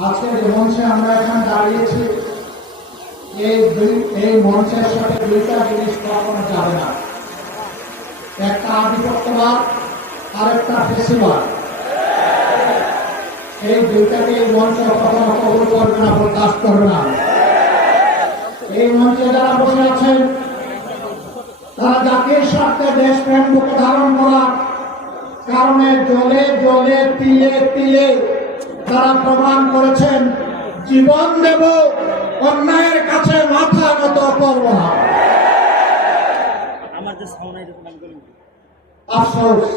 আজকে যে মঞ্চে আমরা এখানে দাঁড়িয়েছি, এই মঞ্চের সাথে দুইটা জিনিস কখনো যাবে না। একটা আধিপত্যবাদ আর একটা ফেসিবাদ। এই দুইটাকে এই মঞ্চ কখনো কবুল করবে না, বরদাস্ত করবে না। এই মঞ্চে যারা বসে আছেন তারা জাতির স্বার্থে দেশপ্রেম বুকে ধারণ করার কারণে জ্বলে জ্বলে তিলে তিলে তারা প্রমাণ করেছেন জীবন দেব, অন্যায়ের কাছে মাথা নত করব না। আফসোস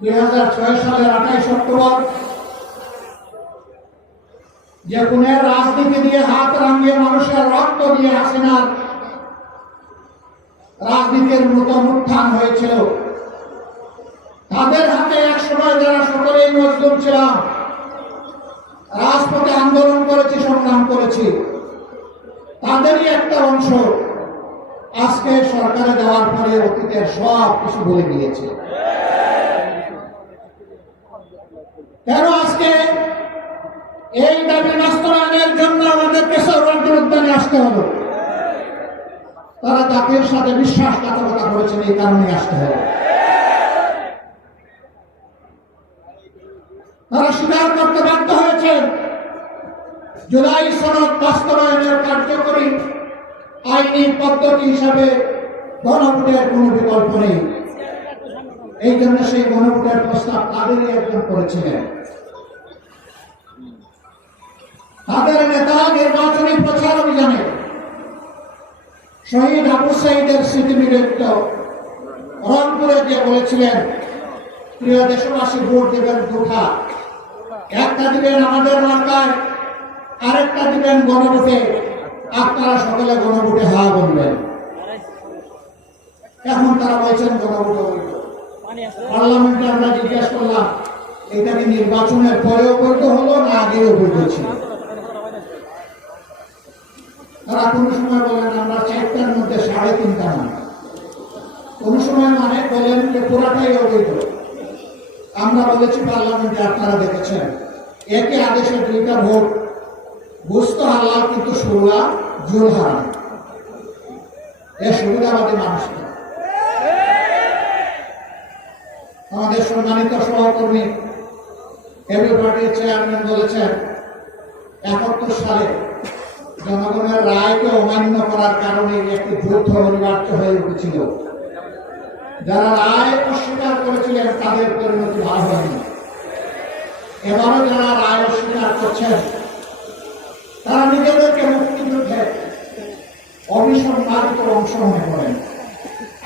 2006 সালের 28 অক্টোবর যে খুনের রাজনীতি দিয়ে হাত রাঙিয়ে মানুষের রক্ত দিয়ে হাসিনার রাজনীতির নতুন উত্থান হয়েছিল, তাদের হাতে এক সময় যারা সকলেই মজলুম ছিলাম, রাজপথে আন্দোলন করেছি, সংগ্রাম করেছি, তাদেরই একটা অংশ আজকে সরকারে দেওয়ার পরে অতীতের সব কিছু বলে দিয়েছে। কেন আজকে এই দাবি বাস্তবায়নের জন্য আমাদেরকে সৌরভের উদ্যানে আসতে হলো? তারা জাতির সাথে বিশ্বাসঘাতকতা করেছেন, এই কারণে আসতে হবে। তারা স্বীকার করতে বাধ্য হয়েছেন জুলাই সনদ বাস্তবায়নের কার্যকরী আইনি পদ্ধতি হিসাবে গণভোটের কোন বিকল্প নেই। এই জন্য সেই গণভোটের প্রস্তাব তাদেরই একজন করেছিলেন। তাদের নেতা নির্বাচনী প্রচার অভিযানে শহীদ আবু সাঈদের স্মৃতি বিরক্ত রংপুরে যে বলেছিলেন, প্রিয় দেশবাসী, ভোট দেবেন দুটা, একটা দিবেন আমাদের মার্কায়, আরেকটা দিবেন গণভোটে, আপনারা সকলে গণভোটে হা বলবেন। এখন তারা বলছেন গণভোটে বৈধ। পার্লামেন্টে আমরা জিজ্ঞাসা করলাম, এটা কি নির্বাচনের পরেও বৈধ হলো না আগেও বৈধ ছিল? তারা কোন সময় বলেন আমরা 4টার মধ্যে 3.5টা মানে, কোন সময় মানে বলেন যে পুরাটাই অবৈধ। আমরা বলেছি পার্লামেন্টে, আপনারা দেখেছেন একে আদেশে 2টা ভোট, বুঝতে হালাল কিন্তু সুরা জোর হারাম। এর সুবিধাবাদী মানুষ না। আমাদের সম্মানিত সহকর্মী এবি পার্টির চেয়ারম্যান বলেছেন 71 সালে জনগণের রায়কে অমান্য করার কারণে একটি যুদ্ধ অনিবার্য হয়ে উঠেছিল। যারা রায় অস্বীকার করেছিলেন তাদের পরিণতি ভালো হয়নি। এবারও যারা রায় অস্বীকার করছেন তারা নিজেদেরকে মুক্তিযুদ্ধে অবিসম্মানিত অংশ মনে করেন।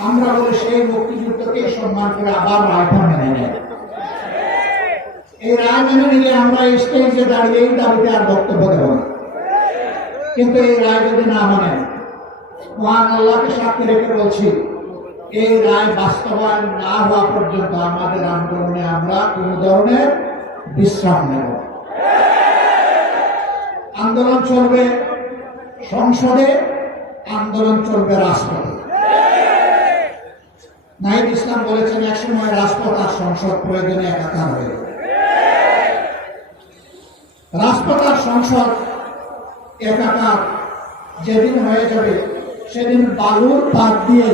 আমরা বলি সেই মুক্তিযুদ্ধকে সম্মান করে আবার রায়টা মেনে নেয়। এই রায় মেনে নিলে আমরা স্টেজে দাঁড়িয়ে এই দাবিতে আর বক্তব্য দেব না। কিন্তু এই রায় যদি না মানেন, মহান আল্লাহকে সাক্ষী রেখে বলছি, এই রায় বাস্তবায়ন না হওয়া পর্যন্ত আমাদের আন্দোলনে আমরা কোন ধরনের বিশ্রাম নেব। আন্দোলন চলবে সংসদে, আন্দোলন চলবে রাজপথে। নাহিদ ইসলাম বলেছেন একসময় রাজপথ আর সংসদ প্রয়োজনে একাকার হয়ে যাবে। রাজপথ আর সংসদ একাকার যেদিন হয়ে যাবে, সেদিন বালুর পাত দিয়ে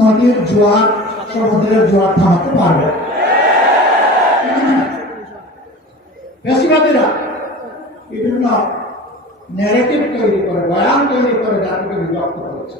নদীর জোয়ার, সমুদ্রের জোয়ার থামাতে পারবে। বেশিরভাগীরা বিভিন্ন ন্যারেটিভ তৈরি করে, বয়ান তৈরি করে জাতিকে বিভক্ত করেছে।